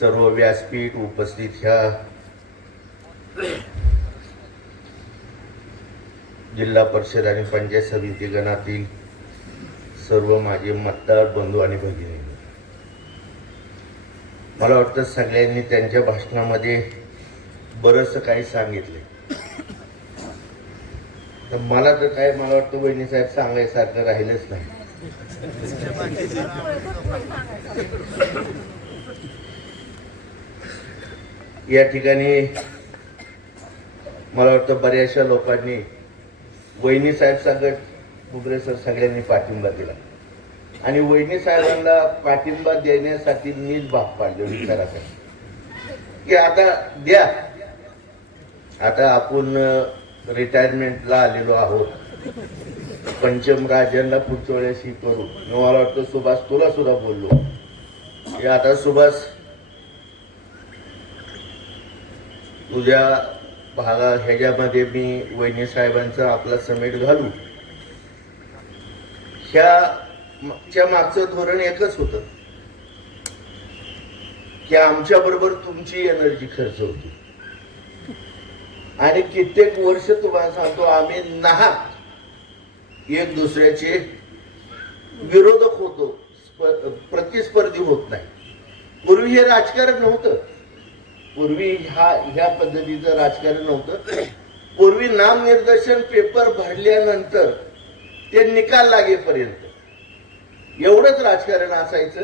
सर्व व्यासपीठ उपस्थित ह्या जिल्हा परिषद आणि पंचायत समिती गणातील सर्व माझे मतदार बंधू आणि भगिनी, मला वाटतं सगळ्यांनी त्यांच्या भाषणामध्ये बरंच काही सांगितले. तर मला वाटतं वहिनी साहेब सांगायसारखं राहिलंच नाही. या ठिकाणी मला वाटतं बऱ्याचशा लोकांनी वहिनी साहेब सांगत बुगरे सर सगळ्यांनी पाठिंबा दिला आणि वहिनी साहेबांना पाठिंबा देण्यासाठी मीच भाग पाडले विचारासाठी की आता द्या. आता आपण रिटायरमेंटला आलेलो आहोत. पंचम राजांना पुढच्या वेळेस ही करू. मला वाटतं सुभाष तुला सुद्धा बोललो की आता सुभाष तुझ्या भागा ह्याच्यामध्ये मी वहिनी साहेबांचा आपला समेट घालू. ह्याच्या मागचं धोरण एकच होतं की आमच्या बरोबर तुमची एनर्जी खर्च होती आणि कित्येक वर्ष तुम्हाला सांगतो आम्ही नाहक एक दुसऱ्याचे विरोधक होतो, प्रतिस्पर्धी होत नाही. पूर्वी हे राजकारण नव्हतं. पूर्वी ह्या पद्धतीचं राजकारण नव्हतं. पूर्वी नामनिर्देशन पेपर भरल्यानंतर ते निकाल लागेपर्यंत एवढंच राजकारण असायचं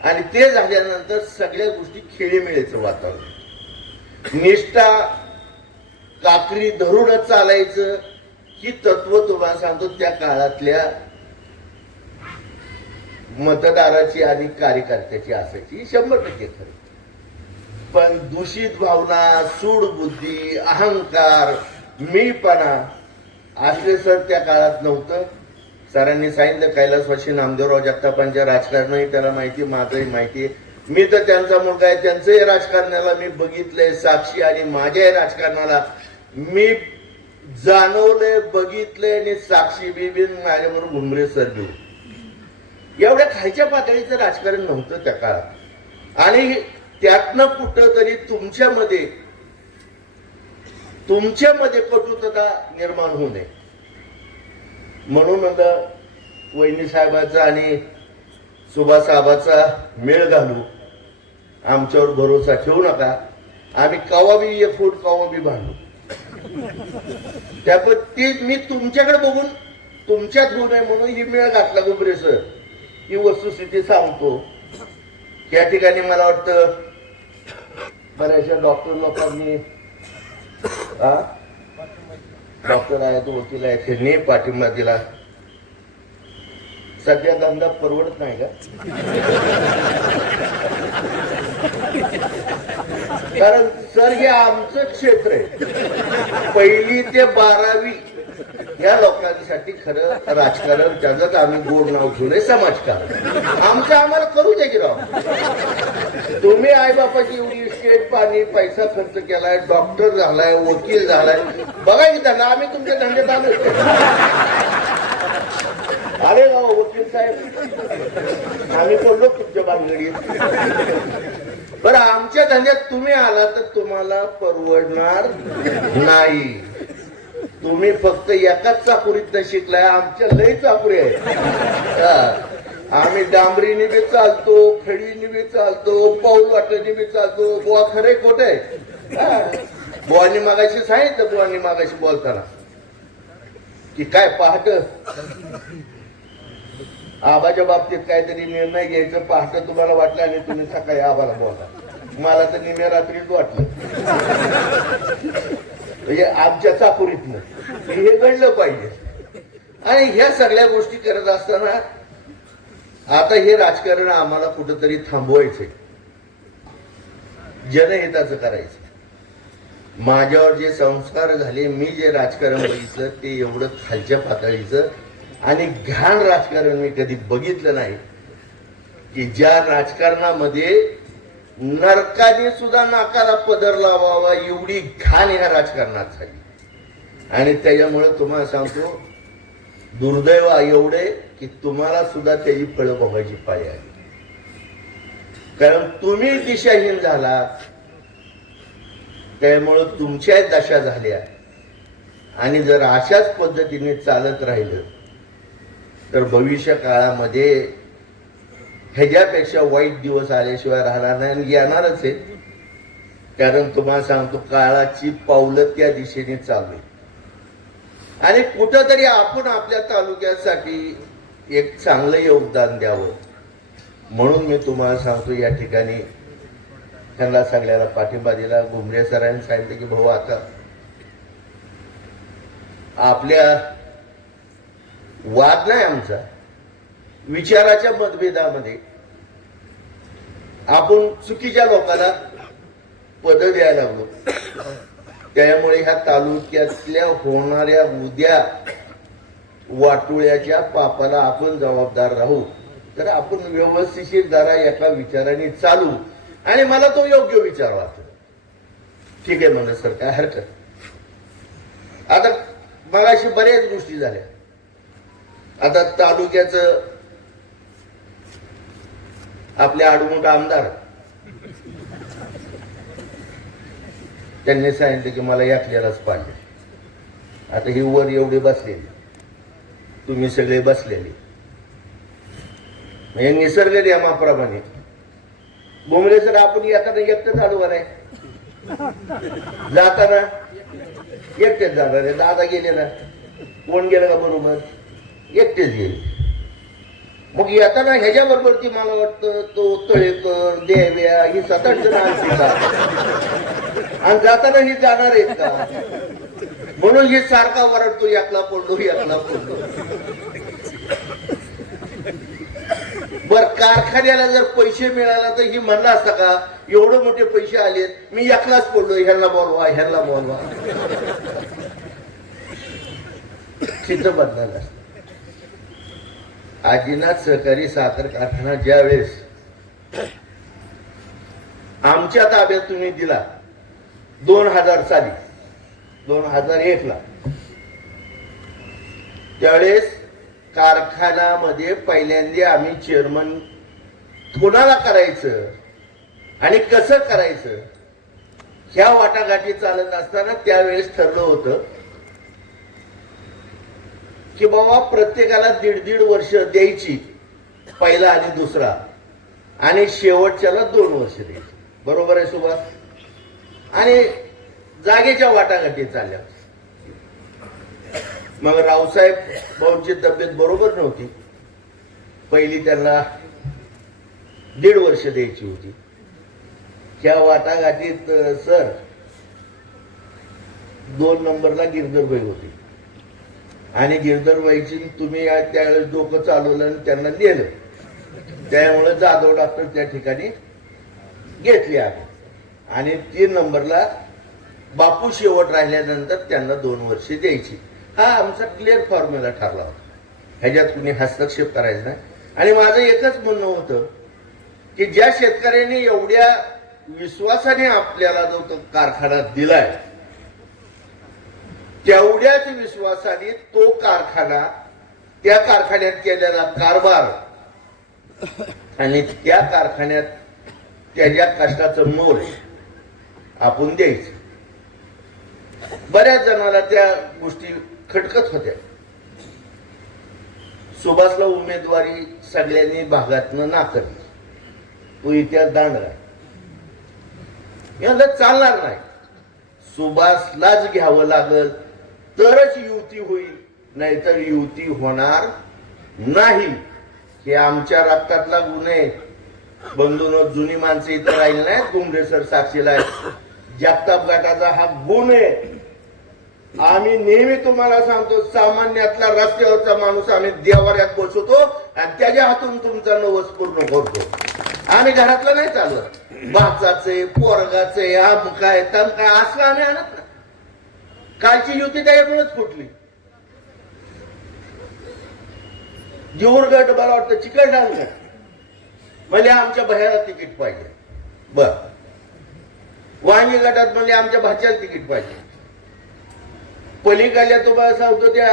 आणि ते झाल्यानंतर सगळ्या गोष्टी खेळीमेळीचं वातावरण, निष्ठा काकरी धरून चालायचं ही तत्व तुम्हाला सांगतो त्या काळातल्या मतदाराची आणि कार्यकर्त्याची असायची. 100% खरं. पण दूषित भावना, सूडबुद्धी, अहंकार, मीपणा असले सर त्या काळात नव्हतं. सरांनी सांगितलं कैलासवासी नामदेवराव जगतापांच्या राजकारणाही त्याला माहिती, माझंही माहिती. मी तर त्यांचा मुलगा आहे, त्यांचंही राजकारणाला मी बघितलंय साक्षी आणि माझ्याही राजकारणाला मी जाणवलंय, बघितलंय आणि साक्षी बी माझ्याबरोबर घुमरे सर घेऊ. एवढ्या खालच्या पातळीचं राजकारण नव्हतं त्या काळात आणि त्यातनं कुठं तरी तुमच्यामध्ये कटुता निर्माण होऊ नये म्हणून वहिनी साहेबाचा आणि सुभाष साहेबाचा मेळ घालू. आमच्यावर भरोसा ठेवू नका. आम्ही कवा बी एक फूट कवा बी भांडू. त्यामुळे ते मी तुमच्याकडे बघून तुमच्यात होऊ नये म्हणून ही मेळ घातला गुबरे सर. ही वस्तुस्थिती सांगतो. त्या ठिकाणी मला वाटतं बऱ्याचशा डॉक्टर लोकांनी डॉक्टर आहेत, वकील आहेत, त्यांनी पाठिंबा दिला. सध्या धंदा परवडत नाही का? कारण सर हे आमचं क्षेत्र आहे. 1ली ते 12वी या लोकांसाठी खरं राजकारण त्याच आम्ही गोड नाव ठेवलंय समाजकारण. आमचं आम्हाला करू दे की राव. तुम्ही आईबापाची एवढी स्टेट पाणी पैसा खर्च केलाय, डॉक्टर झालाय, वकील झालाय, बघा की त्यांना आम्ही तुमच्या धंद्यात आलो. अरे गाव वकील साहेब आम्ही बोललो तुमच्या भानगडीत. बरं आमच्या धंद्यात तुम्ही आला तर तुम्हाला परवडणार नाही. तुम्ही फक्त एकाच चाकुरीत शिकलाय, आमच्या लय चाकुरी आहे. आम्ही डांबरीने बी चालतो, खडीने बी चालतो, पाऊल वाटेने बी चालतो. बुवा खरे खोट आहे. बुवानी मागाशी सांगितलं, बुवानी मागाशी बोलताना की काय पहाट आबाच्या बाबतीत काहीतरी निर्णय घ्यायचं पहाट तुम्हाला वाटलं आणि तुम्ही सकाळी आबाला बोलता. मला तर निम्या रात्रीच वाटलं. म्हणजे आमच्या चाकुरीतनं हे घडलं पाहिजे. आणि ह्या सगळ्या गोष्टी करत असताना आता हे राजकारण आम्हाला कुठंतरी थांबवायचंय, जनहिताचं करायचं. माझ्यावर जे संस्कार झाले, मी जे राजकारण बघितलं ते एवढं खालच्या पातळीचं आणि घाण राजकारण मी कधी बघितलं नाही. की ज्या राजकारणामध्ये नरकाने सुद्धा नाकाला पदर लावावा एवढी घाण ह्या राजकारणात झाली. आणि त्याच्यामुळे तुम्हाला सांगतो दुर्दैव एवढे की तुम्हाला सुद्धा त्याची फळं भोगायची पाळी आली. कारण तुम्ही दिशाहीन झाला, त्यामुळं तुमच्या दशा झाल्या. आणि जर अशाच पद्धतीने चालत राहिलं तर भविष्य काळामध्ये ह्याच्यापेक्षा वाईट दिवस आल्याशिवाय राहणार नाही आणि येणारच आहे. कारण तुम्हाला सांगतो, काळाची पावलं त्या दिशेने चालू आहे. आणि कुठंतरी आपण आपल्या तालुक्यासाठी एक चांगलं योगदान द्यावं म्हणून मी तुम्हाला सांगतो, या ठिकाणी त्यांना सगळ्याला पाठिंबा दिला. घुमरे सरांनी सांगितलं की भाऊ, आता आपल्या वाद नाही आमचा, विचाराच्या मतभेदामध्ये आपण चुकीच्या लोकांना पद द्यायला लागलो. त्यामुळे ह्या तालुक्यातल्या होणाऱ्या उद्या वाटोळ्याच्या पापाला आपण जबाबदार राहू. तर आपण व्यवस्थिशीर जरा एका विचाराने चालू. आणि मला तो योग्य विचार वाटतो. ठीक आहे म्हणलं सर, काय हरकत. आता मगाशी बऱ्याच गोष्टी झाल्या. आता तालुक्याचं आपले आडमुठ आमदार त्यांनी सांगितलं की मला यातल्यालाच पाहिजे. आता ही वर एवढे बसलेली, तुम्ही सगळे बसलेले, म्हणजे निसर्ग नियमाप्रमाणे बोंबले सर आपण येताना एकटं चालू आहे, जाताना एकटेच जाणार आहे. दादा गेले ना, कोण गेलं का बरोबर, एकटेच गेले. मग येताना ह्याच्या बरोबर ती मला वाटतं तो तळेकर देव्या ही 7-8 जण आणि जाताना ही जाणार आहेत का, म्हणून हे सारखा वरडतो, एकला पडलो एकला पडलो. बर, कारखान्याला जर पैसे मिळाला तर ही म्हणला असता का, एवढे मोठे पैसे आलेत, मी एकलाच पडलो, ह्यांना बोलवा ह्यांना बोलवा. चित्र बदलायला असत. आजीनाथ सहकारी साखर कारखाना ज्या वेळेस आमच्या ताब्यात तुम्ही दिला 2000 साली, 2001 ला, त्यावेळेस कारखान्यामध्ये पहिल्यांदा आम्ही चेअरमन कोणाला करायचं आणि कसं करायचं ह्या वाटाघाटी चालत असताना त्यावेळेस ठरलं होतं की बाबा प्रत्येकाला 1.5 वर्ष द्यायची, पहिला आणि दुसरा, आणि शेवटच्याला 2 वर्ष द्यायची. बरोबर आहे सुभाष. आणि जागेच्या वाटाघाटी चालल्या. मग रावसाहेब भाऊंची तब्येत बरोबर नव्हती, पहिली त्यांना 1.5 वर्ष द्यायची होती. त्या वाटाघाटीत सर 2 नंबरला गिरधरबाई होती आणि गिरधरबाईची तुम्ही त्यावेळेस डोकं चालवलं आणि त्यांना नेलं. त्यामुळे जाधव डॉक्टर त्या ठिकाणी घेतले आहे. आणि 3 नंबरला बापू शेवट राहिल्यानंतर त्यांना 2 वर्ष द्यायची. हा आमचा क्लिअर फॉर्म्युला ठरला होता. ह्याच्यात कुणी हस्तक्षेप करायचा नाही. आणि माझं एकच म्हणणं होतं की ज्या शेतकऱ्यांनी एवढ्या विश्वासाने आपल्याला जो तो कारखाना दिलाय, तेवढ्याच विश्वासाने तो कारखाना, त्या कारखान्यात केलेला कारभार आणि त्या कारखान्यात त्याच्या कष्टाचं मोल आपण द्यायचं. बऱ्याच जणांना त्या गोष्टी खटकत होत्या. सुभाषला उमेदवारी सगळ्यांनी भागातनं नाकारली. तो इतिहास दांडगा. याला चालणार नाही. सुभाषलाच घ्यावं लागल तरच युती होईल, नाहीतर युती होणार नाही. हे आमच्या रक्तातला गुन्हा आहे. बंधून जुनी माणसं इथं राहिली नाहीत, घुमरे सर साक्षीला आहेत. जगताप गटाचा हा गुण आहे. आम्ही नेहमी तुम्हाला सांगतो, सामान्यातला रस्त्यावरचा माणूस आम्ही देवाऱ्यात बसवतो आणि त्याच्या हातून तुमचा नवस पूर्ण करतो. आम्ही घरातलं नाही चालवत. भाचाचे, पोरगाचे, आमकाय तमकाय असं आम्ही आणत ना. कालची युती त्यामुळेच फुटली. जीवर गट मला वाटतं चिकट आणलं म्हणजे आमच्या भयाला तिकीट पाहिजे. बर, वांगी गटात म्हणजे आमच्या भाच्याला तिकीट पाहिजे. पलीकडल्या तुम्हाला सांगतो त्या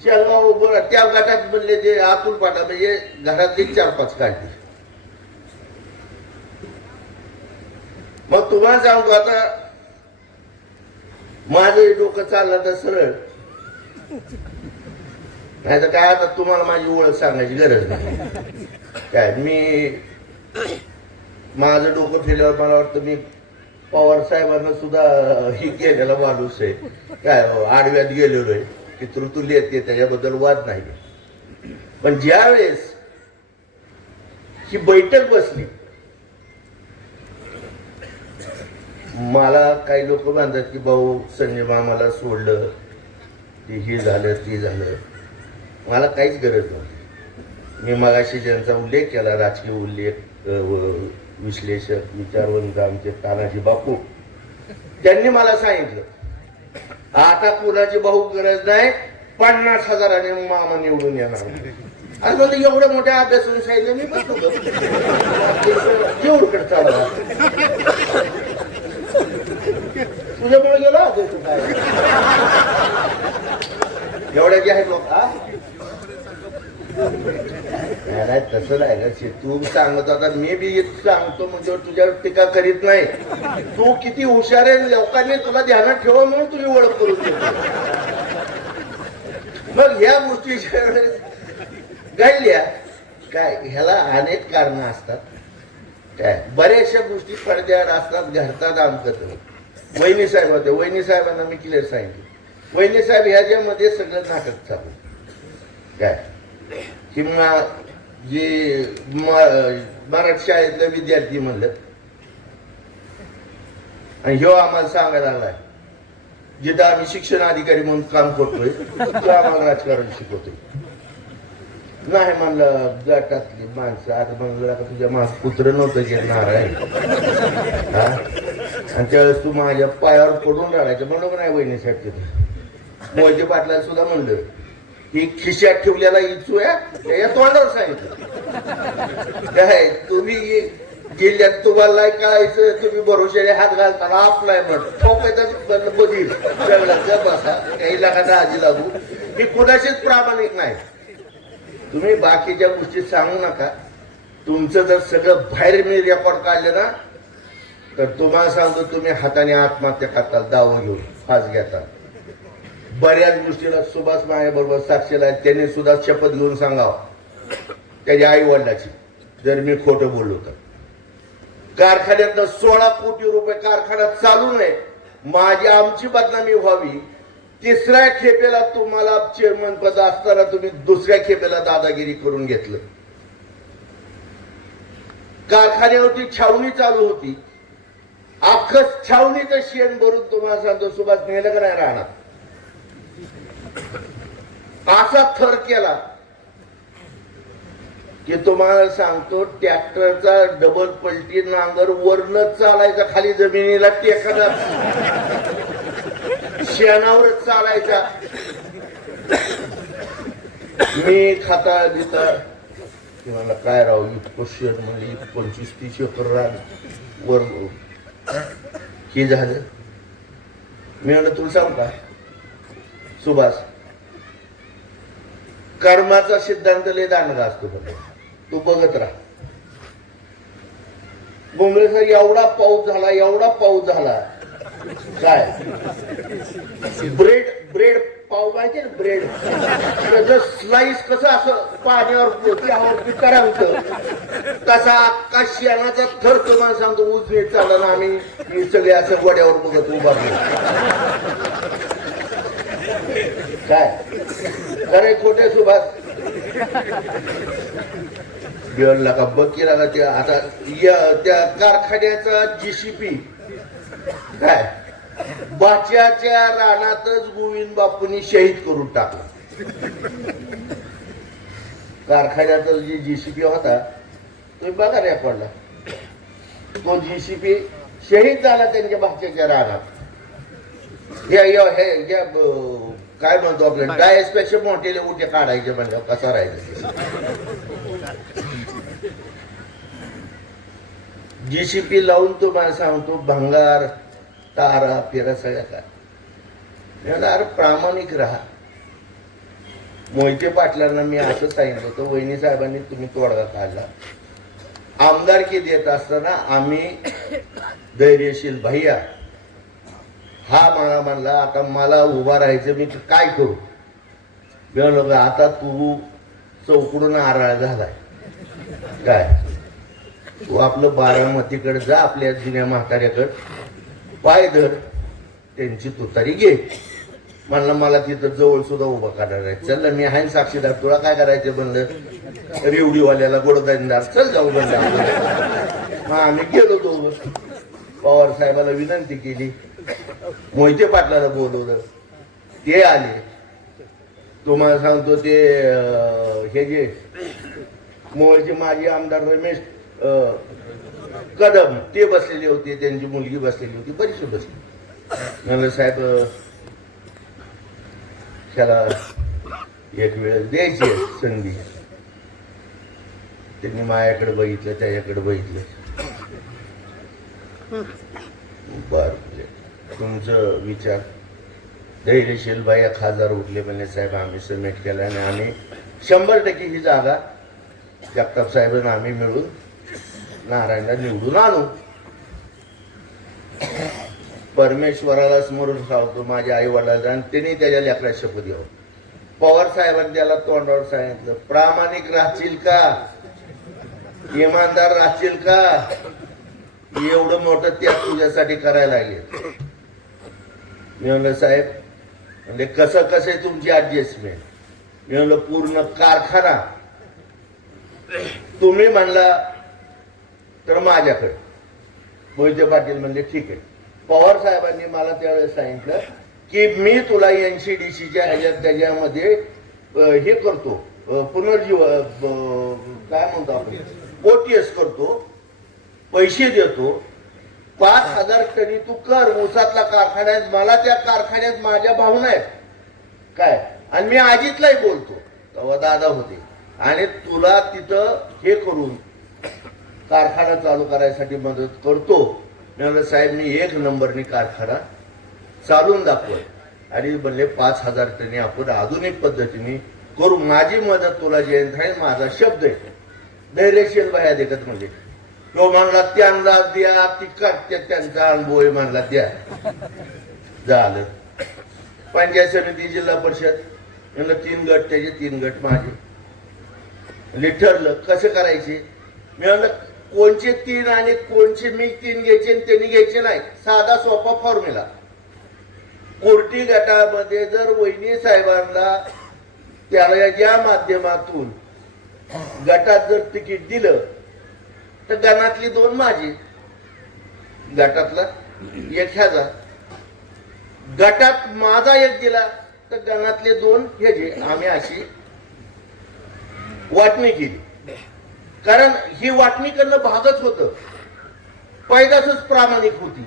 शेलगाव त्या गटात म्हणले ते अतुल पाटा म्हणजे घरातली 4-5 काढली. मग तुम्हाला सांगतो आता माझं डोकं चाललं तर सरळ, नाही तर काय आता तुम्हाला माझी ओळख सांगायची गरज नाही. काय मी माझं डोकं फिरल्यावर मला वाटतं मी पवार साहेबांना सुद्धा ही केलेला माणूस आहे. काय आडव्यात गेलेलो आहे की तृतुल येते, त्याच्याबद्दल वाद नाही. पण ज्या वेळेस ही बैठक बसली, मला काही लोक म्हणतात की भाऊ संजय मामाला सोडलं, ते हे झालं ते झालं. मला काहीच गरज नव्हती. मी मगाशी ज्यांचा उल्लेख केला, राजकीय उल्लेख, विश्लेषक, विचारवंत आमचे तानाजी बापू, त्यांनी मला सांगितलं आता कुणाची भाऊ गरज नाही, 50,000 मामा निवडून येणार. आता एवढ्या मोठ्या अभ्यासून सांगितलं मी बसलो जेवढकडे चालला तुझ्यामुळे गेलो काय एवढ्या जे आहेत लोक. नाही तसं नाही ना, तू सांगत होता मी बी सांगतो म्हणजे तुझ्यावर टीका करीत नाही. तू किती हुशार आहे, लोकांनी तुला ध्यानात ठेवा म्हणून तुझी ओळख करून देतो. मग ह्या गोष्टीच्या घडल्या काय, ह्याला अनेक कारण असतात. काय बऱ्याचशा गोष्टी पडद्यावर असतात, घडतात आमचं. वहिनी साहेब होते, वहिनी साहेबांना मी क्लिअर सांगितलं, वहिनी साहेब ह्याच्यामध्ये सगळं नाटक चालू. काय किंवा जे मराठी शाळेतले विद्यार्थी म्हणलं, आणि ह्यो आम्हाला सांगायला लागलाय जिथं आम्ही शिक्षण अधिकारी म्हणून काम करतोय तो आम्हाला राजकारण शिकवतोय. नाही म्हणलं गटातली माणसं. आता म्हणलं आता तुझ्या माझ पुत्र नव्हतं घेणार आहे, आणि त्यावेळेस तू माझ्या पायावर पडून राहायचं म्हणलं नाही. वहिनी साहेब तिथे मोहिते पाटला सुद्धा म्हणलं ही खिशात ठेवलेला इचू या तोंडावर सांगितलं. काय तुम्ही जिल्ह्यात तुम्हाला कळायचं, तुम्ही भरोशाने हात घालताना आपलाय म्हणत बघील बसा काही लाखाचा आजी लागू. मी कुणाशीच प्रामाणिक नाही. तुम्ही बाकीच्या गोष्टी सांगू नका. तुमचं जर सगळं बाहेर मी रेकॉर्ड काढलं ना तर तुम्हाला सांगतो तुम्ही हाताने आत्महत्या करता, दाव घेऊन फास घेता. बऱ्याच गोष्टीला सुभाष माझ्या बरोबर साक्षीला आहेत, त्यांनी सुद्धा शपथ घेऊन सांगावं त्याच्या आई वडिलाची जर मी खोटं बोललो तर. कारखान्यातनं 16 कोटी रुपये कारखाना चालू नये, माझी आमची बदनामी व्हावी. तिसऱ्या खेपेला तुम्हाला चेअरमन पद असताना तुम्ही दुसऱ्या खेपेला दादागिरी करून घेतलं. कारखान्यावरती छावणी चालू होती, अख्खं छावणीचं शेण भरून तुम्हाला सांगतो सुभाष नेलं का नाही राहणार. असा थर केला की तुम्हाला सांगतो ट्रॅक्टरचा डबल पलटी नांगर वरनं चालायचा, खाली जमिनीला टेकणार, शेणावरच चालायचा. मी खाता देता मला काय राहू इतकं शेण म्हणजे 25-30 एकर रान वर हे झालं. मी म्हणलं तुला सांगू का सुभाष, कर्माचा सिद्धांत लय दांडगा असतो, तू बघत राहा. बोंबलेचा एवढा पाऊस झाला, एवढा पाऊस झाला. काय ब्रेड पाव माहिती ना, ब्रेड त्याचं स्लाइस कसं असं पाण्यावर करावतं तसा अख्खा शेणाचा थर तुम्हाला सांगतो उजवे चालला ना. आम्ही सगळे असं वड्यावर बघत उभा. काय खरे खोटे सुभाष बिअरला का बक्की लागा. ते आता त्या कारखान्याचा जीसीपी काय बाच्याच्या रानातच गोविंद बापूंनी शहीद करून टाकला. कारखान्याचा जे जीसीपी होता तुम्ही बघा रेकॉर्डला, तो जीसीपी शहीद झाला त्यांच्या बाच्याच्या रानात. काय म्हणतो आपल्याला डायसपेक्षा मोठे उठे काढायचे म्हणजे कसा राहायचं. जीसीपी लावून तुम्हाला सांगतो भंगार तारा फेरा सगळ्या काय. अरे प्रामाणिक राहा. मोहिते पाटलांना मी असं सांगितलं होतं, वहिनी साहेबांनी तुम्ही तोडगा काढला. आमदारकी देत असताना आम्ही धैर्यशील भैया हा मला म्हणला, आता मला उभा राहायचं, मी काय करू? मी म्हणलं आता तू चौकडून आराळ झालाय काय, तू आपलं बारामतीकडे जा, आपल्या जुन्या म्हाताऱ्याकडे पाय धर, त्यांची तुतारी घे. म्हणलं मला तिथं जवळ सुद्धा उभा करणार आहे. चल मी आहे साक्षीदार, तुला काय करायचं म्हणलं, रेवडीवाल्याला गोडदानदार, चल जाऊ म्हणलं. मग आम्ही गेलो दोघं. पवार साहेबाला विनंती केली, मोहिते पाटलाला बोलवलं, ते आले. तुम्हाला सांगतो ते हे जे मोहचे माजी आमदार रमेश कदम ते बसलेले होते, त्यांची मुलगी बसलेली होती, बरीचशी बसली. म्हणलं साहेब त्याला एक वेळ द्यायची संधी. त्यांनी माझ्याकडे बघितलं, त्याच्याकडे बघितलं. बर तुमचं विचार. धैर्यशील बाई खासदार उठले म्हणजे साहेब आम्ही सबमिट केला आणि आम्ही 100% ही जागा जगताप साहेबांना आम्ही मिळून नारायणला निवडून आणू. परमेश्वराला स्मरून सांगतो, माझ्या आई वडिलांचा, आणि त्यांनी त्याच्या लेकरात शपथ घ्यावं. पवार साहेबांनी त्याला तोंडावर सांगितलं, प्रामाणिक राहशील का, इमानदार राहशील का, एवढं मोठं त्याग तुझ्यासाठी करायला लागेल. मी म्हणलं साहेब, म्हणजे कसं कसं आहे तुमची ऍडजस्टमेंट? मी म्हणलं पूर्ण कारखाना तुम्ही म्हणला तर माझ्याकडे. मोहिते पाटील म्हणजे ठीक आहे. पवार साहेबांनी मला त्यावेळेस सांगितलं की मी तुला NCDCच्या ह्याच्यात त्याच्यामध्ये हे करतो, पुनर्जीव काय म्हणतो आपण, OTS करतो, पैसे देतो, 5,000 टनी तू कर ऊसातला कारखान्यात. मला त्या कारखान्यात माझ्या भावना आहेत काय, आणि मी अजितलाही बोलतो, तेव्हा दादा होते, आणि तुला तिथं हे करून कारखाना चालू करायसाठी मदत करतो. मी साहेब मी 1 नंबरनी कारखाना चालून दाखवत, आणि म्हणले 5,000 टनी आपण आधुनिक पद्धतीने करू, माझी मदत तुला जयंत राहील, माझा शब्द आहे. धैर्यशील बाया देखत म्हणजे तो म्हणला त्यांना द्या, ती करते, त्यांचा अनुभव आहे म्हणला द्या. झालं. पंचायत समिती, जिल्हा परिषद म्हणलं 3 गट, त्याचे 3 गट माझे. ठरलं कसं करायचे. मी म्हणलं कोणचे 3 आणि कोणचे मी 3 घ्यायचे आणि त्यांनी घ्यायचे नाही, साधा सोपा फॉर्म्युला. कोर्टी गटामध्ये जर वहिनी साहेबांना त्याला या माध्यमातून गटात जर तिकीट दिलं तर गणातली 2 माझी, गटातला 1 ह्याचा. गटात माझा 1 दिला तर गणातले 2 ह्याचे. आम्ही अशी वाटणी केली, कारण ही वाटणी करणं भागच होतं, पैदासच प्रामाणिक होती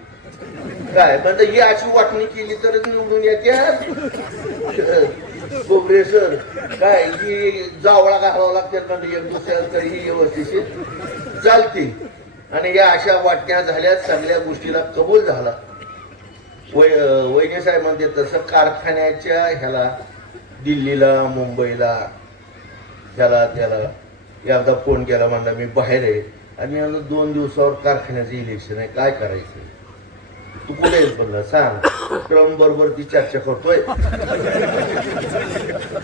काय. म्हणजे ही अशी वाटणी केली तरच निवडून येत्या कोबरे सर काय, ही जावळा घालावा लागतात म्हणजे एक दुसऱ्या तरी ही व्यवस्थित चालते. आणि या अशा वाटण्या झाल्या, सगळ्या गोष्टीला कबूल झाला. वैने साहेब म्हणते तसं कारखान्याच्या ह्याला दिल्लीला, मुंबईला त्याला एकदा फोन केला, म्हणला मी बाहेर आहे, आणि म्हणलं 2 दिवसावर कारखान्याचं इलेक्शन आहे, काय करायचं, तू कुठे येईल म्हणलं सांग. ट्रम्प बरोबर ती चर्चा करतोय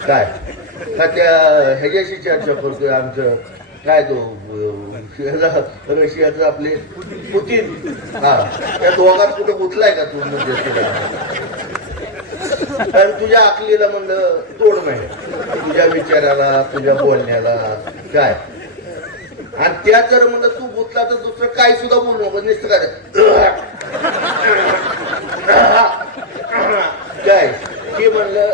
काय का, त्या ह्याच्याशी चर्चा करतोय, आमचं काय तो रशियाचं आपले पुतीन, हा त्या दोघात कुठे गुंतलाय का तू? कारण तुझ्या अकलीला म्हणलं तोड नाही, तुझ्या विचाराला, तुझ्या बोलण्याला काय. आणि त्या जर म्हणलं तू गुंतला तर दुसरं काही सुद्धा बोलू नको, नुसतं काय की म्हणलं.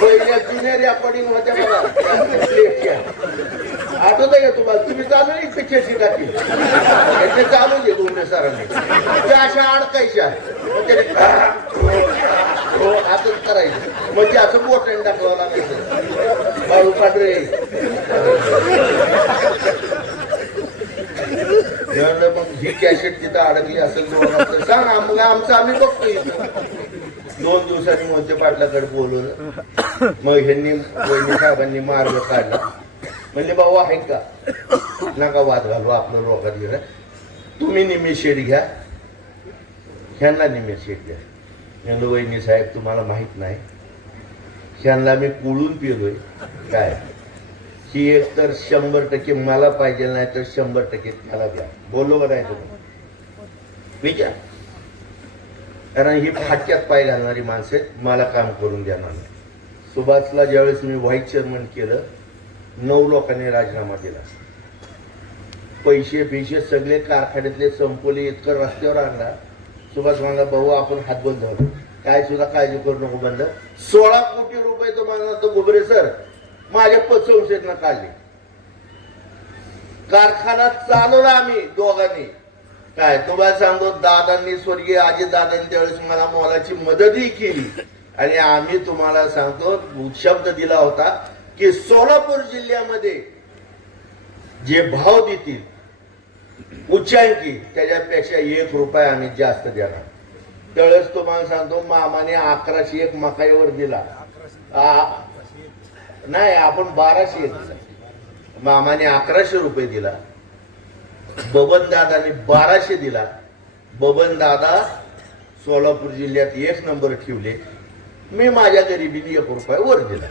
पहिल्या जुन्या रेकॉर्डिंग होत्या मला आठवत आहे का तुम्हाला? तुम्ही चालू नाही पिक्चरची टाकी त्याचे चालू घे दोन्ही सरांनी, त्या अशा अडकायच्या असंच करायचं, म्हणजे असं बोटाने टाकवावं लागायचं. बाळू पांढरे मग ही कॅसेट तिथं अडकली असेल सांग, आमचं आम्ही बघतो इथं. 2 दिवसांनी मोहिते पाटलाकडे बोलवलं. मग ह्यांनी वहिनी साहेबांनी मार्ग काढला, म्हणजे भाऊ आहे का, नका वाद घालू, आपलं रोगात गेलं. तुम्ही निम्मी शेड घ्या, ह्यांना निम्मी शेड घ्या. म्हणलं वहिनी साहेब तुम्हाला माहित नाही, ह्यांना मी कुळून पिलोय काय, ही एक तर 100% मला पाहिजे, नाही तर 100% मला द्या. बोललो का नाही तुम्ही? विचार. कारण ही फाटक्यात पाय घालणारी माणसं आहेत, मला काम करून देणार नाही. सुभाषला ज्यावेळेस मी व्हाईस चेअरमन केलं, 9 लोकांनी राजीनामा दिला. पैसे सगळे कारखान्यातले संपवले, इतकं रस्त्यावर आणला. सुभाष म्हणला भाऊ आपण हातबंद झालो, काय सुद्धा काळजी करू नको. म्हणलं 16 कोटी रुपये तो म्हणला तो गोबरे सर माझ्या पतसंस्थेतनं काढले. कारखाना चालवला आम्ही दोघांनी. काय तुम्हाला सांगतो, दादांनी, स्वर्गीय अजितदादांनी त्यावेळेस मला मोलाची मदतही केली. आणि आम्ही तुम्हाला सांगतो शब्द दिला होता की सोलापूर जिल्ह्यामध्ये जे भाव देतील उच्चांकी त्याच्यापेक्षा 1 रुपया आम्ही जास्त देणार. त्यावेळेस तुम्हाला सांगतो मामाने 1101 मकाईवर दिला. नाही आपण 1201, मामाने 1100 रुपये दिला, बबन दादाने 1200 दिला. बबन दादा सोलापूर जिल्ह्यात 1 नंबर ठेवले. मी माझ्या गरिबीने 1 रुपया वर दिला,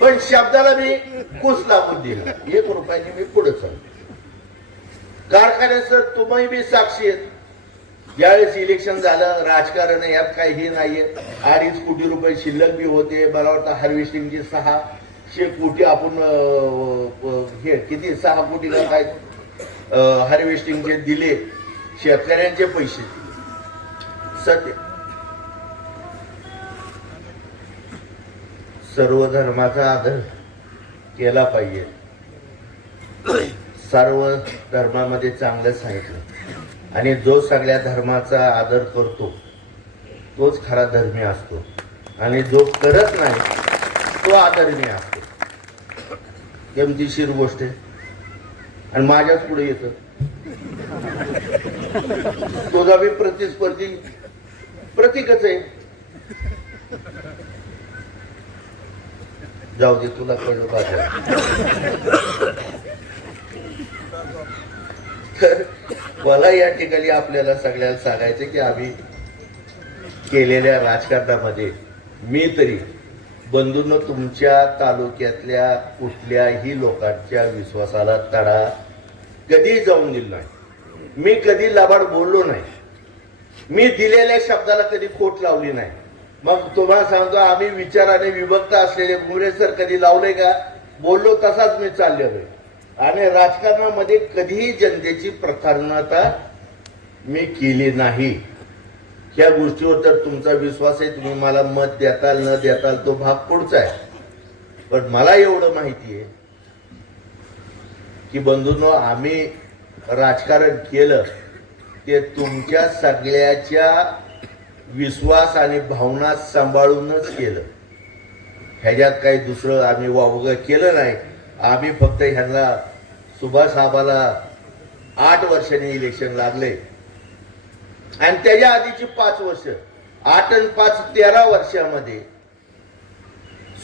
पण शब्दाला मी कुस लागून दिला. 1 रुपयाने मी पुढे चाललो. कारखान्यात सर तुम्ही बी साक्षी आहेत. ज्यावेळेस इलेक्शन झालं, राजकारण यात काही नाहीये. 2.5 कोटी रुपये शिल्लक बी होते. मला वाटतं हार्वेस्टिंगचे 600 कोटी आपण हे किती 6 कोटी का काय हार्वेस्टिंगचे दिले, शेतकऱ्यांचे पैसे सत्य. सर्व धर्माचा आदर केला पाहिजे. सर्व धर्मामध्ये चांगलं सांगितलं, आणि जो सगळ्या धर्माचा आदर करतो तोच खरा धर्मी असतो, आणि जो करत नाही तो अधर्मी असतो. गमतीशीर गोष्ट आहे. आणि माझ्याच पुढे येतं तुझा बी प्रतिस्पर्धी प्रतीकच आहे. जाऊ दे, तुला कळलं पाहिजे. तर मला या ठिकाणी आपल्याला सगळ्यांना सांगायचं की आम्ही केलेल्या राजकारणामध्ये मी तरी बंधूंनो तुमच्या तालुक्यातल्या कुठल्याही लोकांच्या विश्वासाला तडा कधी जाऊन दिला नाही. मी कधी लबाड बोललो नाही. मी दिलेल्या शब्दाला कधी खोट लावली नाही. मग तुम्हाला सांगतो आम्ही विचाराने विभक्त असलेले गुरे सर कधी लावले का? बोललो तसाच मी चाललेलो. आणि राजकारणामध्ये कधीही जनतेची प्रतारणता मी केली नाही. या गोष्टीवर तर तुमचा विश्वास आहे. तुम्ही मला मत देताल न देताल तो भाग पुढचा आहे. पण मला एवढं माहिती आहे की बंधूंनो आम्ही राजकारण केलं ते तुमच्या सगळ्याच्या विश्वास आणि भावना सांभाळूनच केलं. ह्याच्यात काही दुसरं आम्ही वावगं केलं नाही. आम्ही फक्त ह्यांना सुभाष आबाला 8 वर्षांनी इलेक्शन लागले आणि त्याच्या आधीची 5 वर्ष 8 आणि 5 13 वर्षामध्ये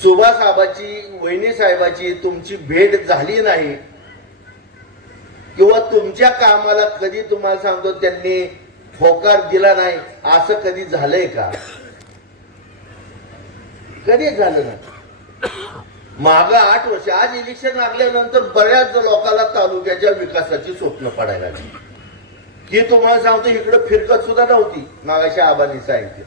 सुभाष आबाची वहिनी साहेबाची तुमची भेट झाली नाही किंवा तुमच्या कामाला कधी तुम्हाला सांगतो त्यांनी होकार दिला नाही असं कधी झालंय का? कधी झालं नाही. माग 8 वर्ष आज इलेक्शन लागल्यानंतर बऱ्याच लोकांना तालुक्याच्या विकासाची स्वप्न पडायला लागली की तुम्हाला सांगतो इकडे फिरकत सुद्धा नव्हती. मागाशी आबांनी सांगितलं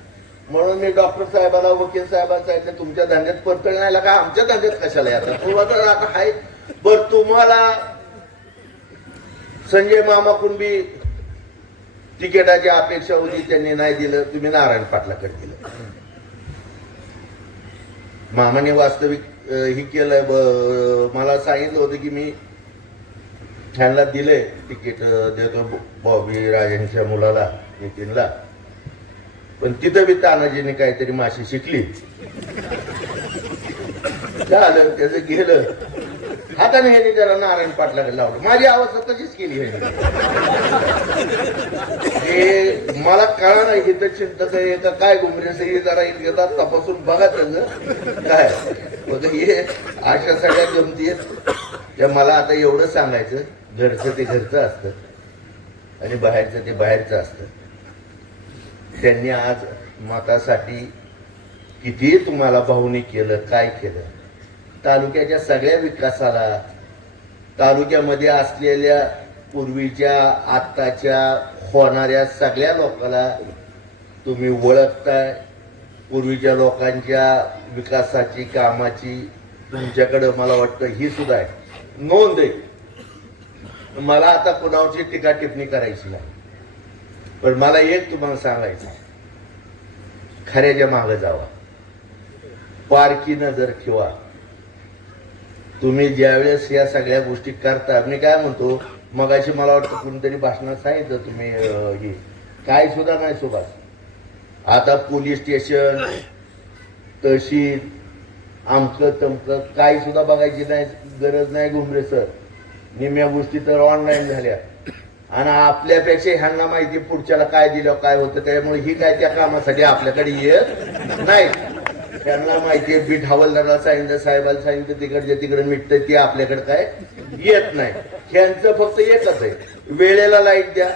म्हणून मी डॉक्टर साहेबाला वकील साहेबांना सांगितलं तुमच्या धंद्यात परतळ नाही का? आमच्या धंद्यात कशाला येतात? तुम्हाला आता आहे बर. तुम्हाला संजय मामा कुंभी तिकिटाची अपेक्षा होती, त्यांनी नाही दिलं. तुम्ही नारायण पाटलाकडे दिलं. मामाने वास्तविक ही केलंय. मला सांगितलं होतं की मी ह्यांना दिलंय तिकीट देतो बॉबी राजांच्या मुलाला नितीनला. पण तिथं बी तानाजीने काहीतरी माशी शिकली झालं त्याचं गेलं. हाताने ह्याने त्याला नारायण पाटलाकडे लावलं. माझी अवस्था तशीच केली हे मला कळा नाही. हित चिंतक आहे का काय गुमरे सगळी जरा घेतात तपासून बघा त्याचं काय बघ. हे अशा सगळ्या गमती आहेत त्या. मला आता एवढं सांगायचं, घरचं ते घरचं असतं आणि बाहेरचं ते बाहेरचं असतं. त्यांनी आज मतासाठी किती तुम्हाला भावनी केलं, काय केलं. तालुक्याच्या सगळ्या विकासाला, तालुक्यामध्ये असलेल्या पूर्वीच्या आत्ताच्या होणाऱ्या सगळ्या लोकांना तुम्ही ओळखताय. पूर्वीच्या लोकांच्या विकासाची कामाची तुमच्याकडे मला वाटतं ही सुद्धा आहे, नोंद आहे. मला आता कुणावरची टीका टिप्पणी करायची नाही, पण मला एक तुम्हाला सांगायचं, खऱ्याच्या मागे जावा, पारखी नजर ठेवा. तुम्ही ज्यावेळेस या सगळ्या गोष्टी करता, मी काय म्हणतो मगाशी मला वाटतं कुणीतरी भाषणात सांगितलं तुम्ही हे काय सुद्धा नाही सुभाष. आता पोलीस स्टेशन, तहसील, आमकं तमकं काही सुद्धा बघायची नाही गरज नाही घुमरे सर. निम्या गोष्टी तर ऑनलाईन झाल्या आणि आपल्यापेक्षा ह्यांना माहिती पुढच्याला काय दिलं काय होतं. त्यामुळे ही काय त्या कामासाठी आपल्याकडे येत नाही. त्यांना माहितीये बीट हवालदाराला सांगितलं, साहेबाला सांगितलं, तिकडच्या तिकडे मिटतं, ते आपल्याकडे काय येत नाही. ह्यांचं फक्त एकच आहे, वेळेला लाईट द्या,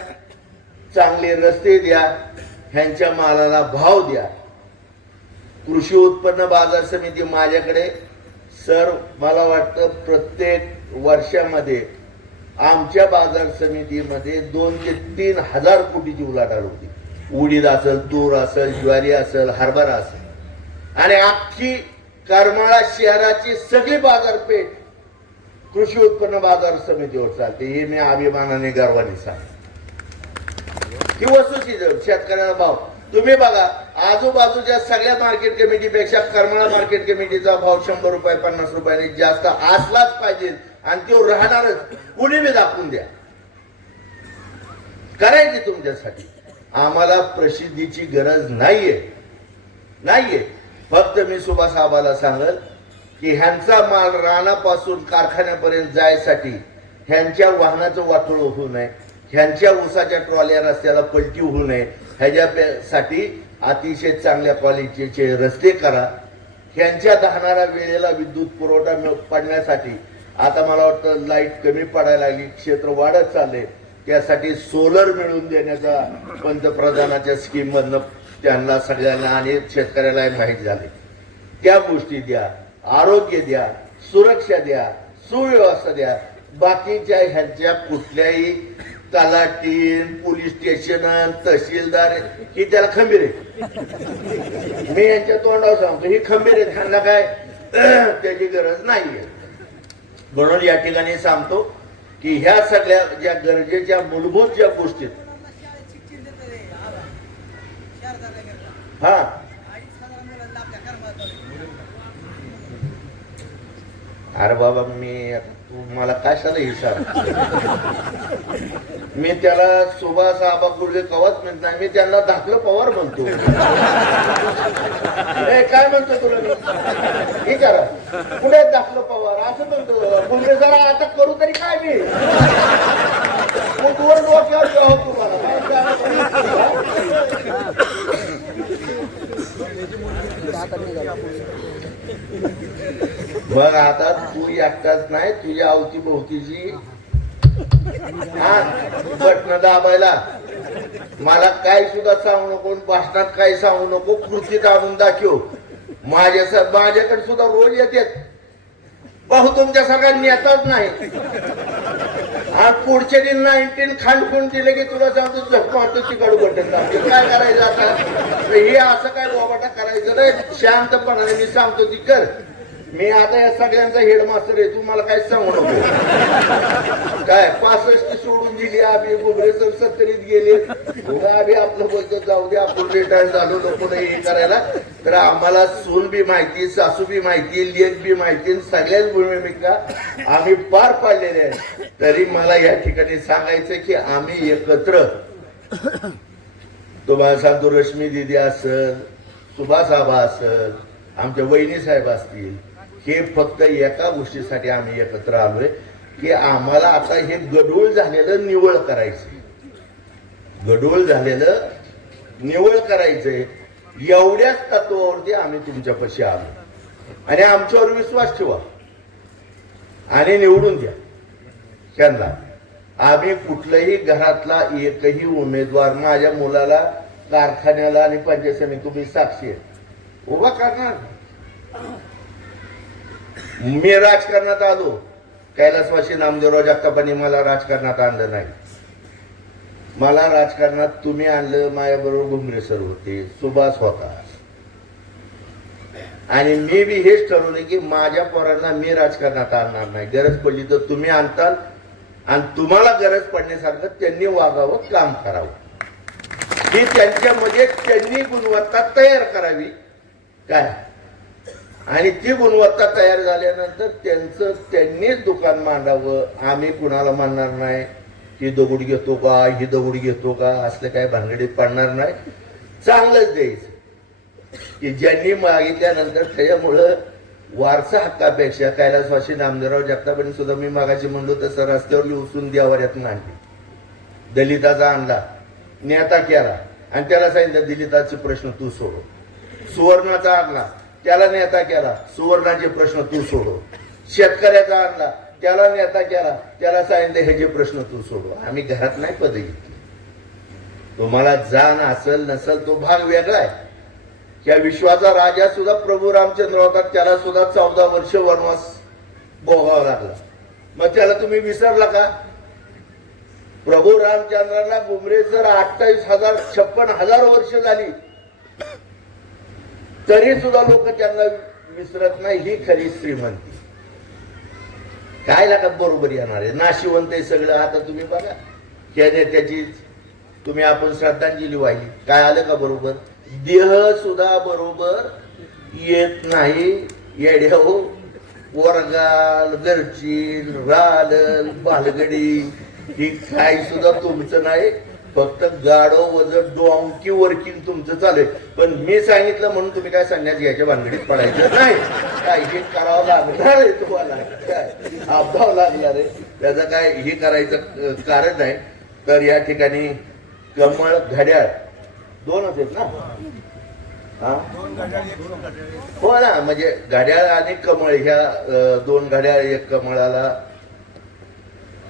चांगले रस्ते द्या, ह्यांच्या मालाला भाव द्या. कृषी उत्पन्न बाजार समिती माझ्याकडे सर मला वाटतं प्रत्येक वर्षामध्ये आमच्या बाजार समितीमध्ये 2 ते 3 हजार कोटीची उलाढाल होती. उडीद असेल, तूर असेल, ज्वारी असेल, हरभरा असेल आणि अख्खी करमाळा शहराची सगळी बाजारपेठ कृषी उत्पन्न बाजार समितीवर चालते. हे मी अभिमानाने गर्वाने सांगतो. ही वस्तूची शेतकऱ्याला भाव तुम्ही बघा, आजूबाजूच्या सगळ्या मार्केट कमिटीपेक्षा करमाळा मार्केट कमिटीचा भाव 100 रुपये 50 रुपयांनी जास्त असलाच पाहिजे आणि तो राहणारच. कुणी बी दाखवून द्या, करायची तुमच्यासाठी. आम्हाला प्रसिद्धीची गरज नाहीये. फक्त मी सुभाष आबाला सांगल की ह्यांचा माल रानापासून कारखान्यापर्यंत जायसाठी ह्यांच्या वाहनाचं वाटोळ होऊ नये, ह्यांच्या ऊसाच्या ट्रॉल्या रस्त्याला पलटी होऊ नये, ह्याच्यासाठी अतिशय चांगल्या क्वालिटीचे रस्ते करा. ह्यांच्या दहनाला वेळेला विद्युत पुरवठा पडण्यासाठी आता मला वाटतं लाईट कमी पडायला लागली, क्षेत्र वाढत चालले, त्यासाठी सोलर मिळवून देण्याचा पंतप्रधानाच्या स्कीम मधनं त्यांना सगळ्यांना आणि शेतकऱ्याला माहीत झाले. त्या गोष्टी द्या, आरोग्य द्या, सुरक्षा द्या, सुव्यवस्था द्या. बाकीच्या ह्यांच्या कुठल्याही तलाठी, पोलीस स्टेशन, तहसीलदार ही त्याला खंबीर आहे. मी यांच्या तोंडावर सांगतो ही खंबीर आहे, त्यांना काय त्याची गरज नाहीये. म्हणून या ठिकाणी सांगतो की ह्या सगळ्या ज्या गरजेच्या मूलभूत ज्या गोष्टी हा अरे बाबा मी तू मला कशाला हिसाब. मी त्याला सुभाष आबा गुरुवे कवाच म्हणत नाही, मी त्यांना धाकलं पवार म्हणतो. काय म्हणतो तुला मी विचारा कुठे दाखलं पवार असं म्हणतो. गुरुवे जरा आता करू तरी काय मी वर डोक्यावर तुम्हाला बघ. आता तू एकटाच नाही, तुझ्या अवती भोवतीची बटन दाबायला मला काय सुद्धा सांगू नको, भाषणात काय सांगू नको, कृतीत आणून दाखव. माझ्याकडे सुद्धा रोज येतात भाऊ, तुमच्यासारखा नेताच नाही. आज पुढच्या दिन 19 खांडखुंड दिले की तुला सांगतो झक मारतो तिकडू बटन दाबतो. काय करायचं आता हे असं काय बोबाटा करायचं नाही. शांतपणाने मी सांगतो ती कर. मी आता या सगळ्यांचा हेडमास्टर आहे, तू मला काय सांगू नको. काय 65 सोडून दिली आम्ही, गुगरे सर 70 गेले. आम्ही आपलं बोलतो जाऊ दे, आपण रिटायर झालो नको नाही हे करायला. तर आम्हाला सून बी माहिती, सासू बी माहिती, लेक बी माहिती, सगळ्याच भूमिका आम्ही पार पाडलेल्या आहेत. तरी मला या ठिकाणी सांगायचं की आम्ही एकत्र, तुम्हाला सांगतो रश्मी दिदी असेल, सुभाष आबा असेल, आमच्या वहिनी साहेब असतील, हे फक्त एका गोष्टीसाठी आम्ही एकत्र आलोय की आम्हाला आता हे गढूळ झालेलं निवळ करायचं, गढूळ झालेलं निवळ करायचंय. एवढ्याच तत्वावरती आम्ही तुमच्यापाशी आलो आणि आमच्यावर विश्वास ठेवा आणि निवडून द्या त्यांना. आम्ही कुठल्याही घरातला एकही उमेदवार माझ्या मुलाला कारखान्याला आणि पंचायत समिती तुम्ही साक्षी आहे उभा करणार. मी राजकारणात आलो, कैलासवासी नामदेवराव जगतापांनी मला राजकारणात आणलं नाही. मला राजकारणात तुम्ही आणलं, माझ्याबरोबर घुमरे सर होते, सुभाष होता आणि मी बी हेच ठरवले की माझ्या पोरांना मी राजकारणात आणणार नाही. गरज पडली तर तुम्ही आणताल आणि तुम्हाला गरज पडण्यासारखं त्यांनी वागावं, काम करावं. ही त्यांच्यामध्ये त्यांनी गुणवत्ता तयार करावी काय, आणि ती गुणवत्ता तयार झाल्यानंतर त्यांचं त्यांनीच दुकान मांडावं. आम्ही कुणाला मानणार नाही की दगड घेतो का, ही दगड घेतो का, असलं काय भानगडीत पडणार नाही. चांगलंच द्यायचं की ज्यांनी मागितल्यानंतर. त्याच्यामुळं वारसा हक्कापेक्षा कैलासवासी नामदेवराव जगतापांनी सुद्धा मी मागाशी म्हणलो तसं रस्त्यावर उचलून देवाऱ्यातून आणली, दलिताचा आणला, नेता केला आणि त्याला सांगितलं दलिताचे प्रश्न तू सोडव. सुवर्णाचा आणला, त्याला नेता केला, सुवर्णाचे प्रश्न तू सोडव. शेतकऱ्याचा आणला, त्याला नेता केला, त्याला सांगितलं ह्याचे प्रश्न तू सोडव. आम्ही घरात नाही पद घेतली. तुम्हाला जाण असेल नसेल तो भाग वेगळा आहे. त्या विश्वाचा राजा सुद्धा प्रभू रामचंद्र होता, त्याला सुद्धा 14 वर्ष वनवास भोगावा लागला. मग त्याला तुम्ही विसरला का? प्रभू रामचंद्राला घुमरे सर 58,000 वर्ष झाली तरी सुद्धा लोक त्यांना विसरत नाही. ही खरी श्रीमंती. काय लागत बरोबर येणार आहे, नाशिवंत आहे सगळं. आता तुम्ही बघा त्या नेत्याची तुम्ही आपण श्रद्धांजली वाहिली, काय आलं का बरोबर? देह सुद्धा बरोबर येत नाही. येड्या हो, वरगाल, गरचील, रालल, बालगडी ही काय सुद्धा तुमचं नाही. फक्त गाडो वजन डोंकी वर्किंग तुमचं चालू आहे. पण मी सांगितलं म्हणून तुम्ही काय संन्यास घ्यायच्या भानगडीत पडायचं नाही. काय हे करावं लागणार आहे तुम्हाला, काय आपदावं लागणार आहे, त्याचं काय हे करायचं कारण नाही. तर या ठिकाणी कमळ घड्याळ दोनच आहेत ना? हो ना, म्हणजे घड्याळ आणि कमळ ह्या दोन घड्याळ, एक कमळाला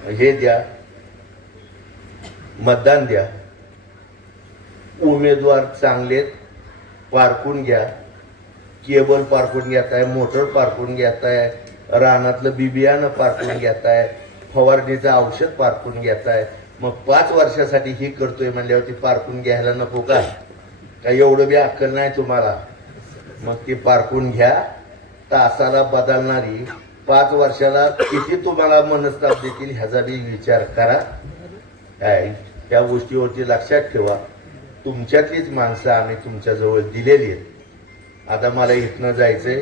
हे द्या, मतदान द्या. उमेदवार चांगले पारखून घ्या. केबल पारखून घेताय, मोटर पारखून घेताय, रानातलं बिबियाणं पारखून घेताय, फवारणीचं औषध पारखून घेताय. मग 5 वर्षासाठी ही करतोय म्हणल्यावरती पारखून घ्यायला नको का? काय एवढं बी अक्कल नाही तुम्हाला? मग ती पारखून घ्या. तासाला बदलणारी 5 वर्षाला किती तुम्हाला मनस्ताप देतील ह्याचा बी विचार करा. काय त्या गोष्टीवरती लक्षात ठेवा. तुमच्यातलीच माणसं आम्ही तुमच्याजवळ दिलेली आहेत. आता मला इथनं जायचंय,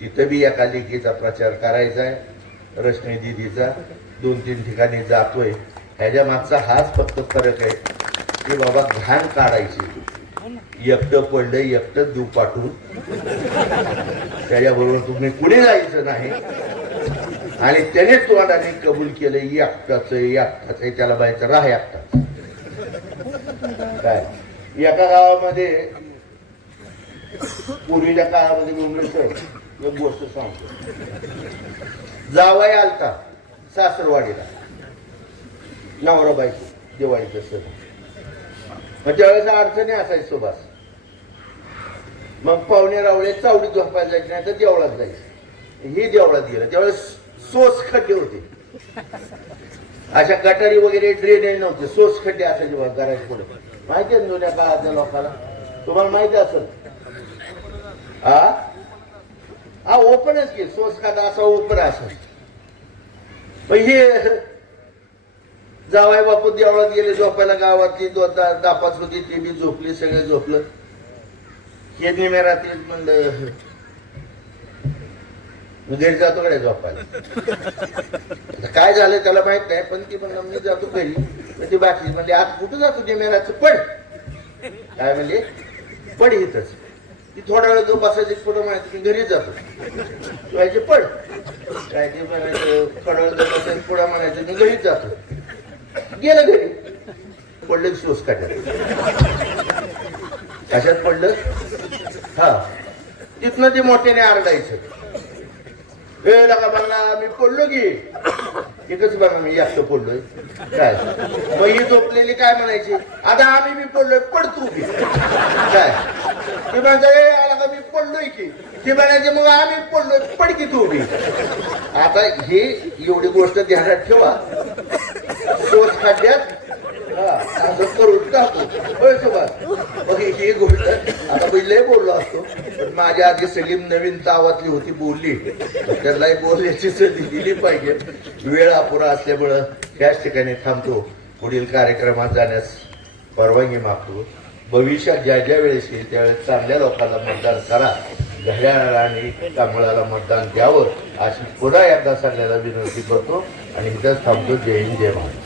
तिथं बी एका लेखीचा प्रचार करायचा आहे, रश्मी दिदीचा. 2-3 ठिकाणी जातोय. ह्याच्या मागचा हाच फक्त फरक आहे की बाबा घाण काढायची. एकटं पडलं, एकटं देऊ पाठवून, त्याच्याबरोबर तुम्ही कुणी जायचं नाही. आणि त्यानेच तुम्हाला कबूल केलं एकटाच आहे, त्याला बायचं राह एकटाच. काय एका गावामध्ये पूर्वीच्या काळामध्ये घुमरेसर एक गोष्ट सांगतो. जावाई आलता सासरवाडीला, नवरा बायको दिवाळीचं सण. मग त्यावेळेस अडचणी असायची सुभाष. मग पाहुणे रावळे चावडी झोपायला जायचे, नाही तर देवळात जायचे. ही देवळात गेलं त्यावेळेस सोस खड्डे होते. अशा गटारी वगैरे ड्रेनेज नव्हते, सोस खड्डे असायचे बघा घराच्या पुढे. माहिती आहे जुन्या काळातल्या लोकांना, तुम्हाला माहिती असेल. हा ओपनच की सोस खड्डा असा ओपन असेल. हे जावाई बापू देवळात गेले झोपायला. गावातली 10-5 होती, ती बी झोपली, सगळे झोपलं. हे निम्या रात्री म्हणलं घरी जातो कडे झोपायला. काय झालं त्याला माहित नाही, पण ती म्हणलं मी जातो घरी. ती बाकी म्हणली आज कुठं जातो निम्या रात्री? पड. काय म्हणले? पड इथंच. ती थोडा वेळ जो बसायची पुढं माहिती मी घरी जातो व्हायचे पड काय ते म्हणायचं थोडा वेळ जो बसायचं पुढं म्हणायचं मी घरीच जातो गेलं घरी पडलं शोष काढ्यात कशात पडलं हा तिथनं ते मोठ्याने आरडायचं हे लगा म्हणला मी पडलो की एकच बघा मी एकटं पडलोय काय मग ही झोपलेली काय म्हणायची आता आम्ही मी पडलोय पड तू की काय ते म्हणायचं मी पडलोय की ते म्हणायचे मग आम्ही पडलोय पड की तू बी आता हे एवढी गोष्ट ध्यानात ठेवा शोष खड्ड्यात असं करून टाकू होय सुभाष मग ही गोष्ट आता पहिलंही बोललो असतो पण माझ्या आधी सलीम नवीन तावातली होती बोलली त्यालाही बोलण्याची संधी दिली पाहिजे वेळ अपुरा असल्यामुळं त्याच ठिकाणी थांबतो पुढील कार्यक्रमात जाण्यास परवानगी मागतो भविष्यात ज्या ज्या वेळेस येईल त्यावेळेस चांगल्या लोकांना मतदान करा घड्याळाला आणि कमळाला मतदान द्यावं अशी पुन्हा एकदा सगळ्याला विनंती करतो आणि इथंच थांबतो जय हिंद जय महाराज